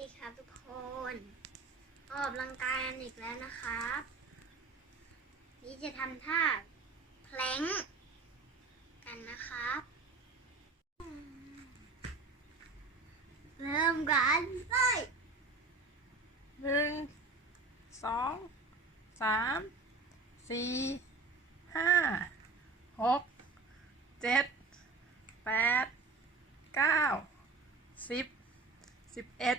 ดีครับทุกคนออกกำลังกายกันอีกแล้วนะครับ นี่จะทำท่าแพลงกันนะครับ เริ่มกันเลยหนึ่งสองสามสี่ห้าหกเจ็ดแปดเก้าสิบสิบเอ็ด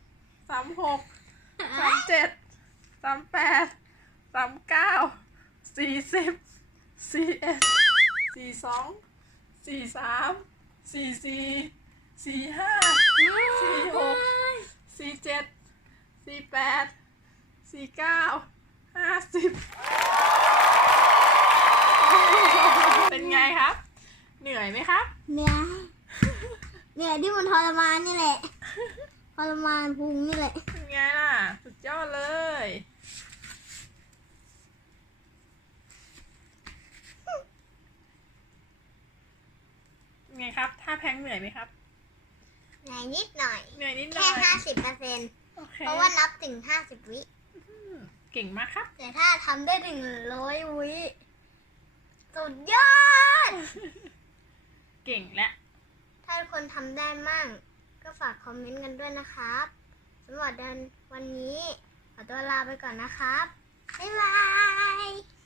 สามหกสามเจ็ดสามแปดสามเก้าสี่สิบสี่เอ็ดสี่สองสี่สามสี่สี่สี่ห้าสี่หกสี่เจ็ดสี่แปดสี่เก้าห้าสิบเป็นไงครับ เหนื่อยไหมครับ เหนื่อย เหนื่อยที่มันทรมานนี่แหละ ทรมานพุงนี่แหละ เป็นไงล่ะ สุดยอดเลย เป็นไงครับ ถ้าแพงเหนื่อยไหมครับเหนื่อยนิดหน่อย เหนื่อยนิดหน่แค่อยห้าสิบเปอร์เซ็นต์โอเคเพราะว่านับถึงห้าสิบวิ อืมเก่งมากครับ แต่ถ้าทำได้ถึงร้อยวิ สุดยอด เก่งและ ถ้าทุกคนทำได้มั่ง ก็ฝากคอมเมนต์กันด้วยนะครับสำหรับวันนี้ขอตัวลาไปก่อนนะครับ บ๊ายบาย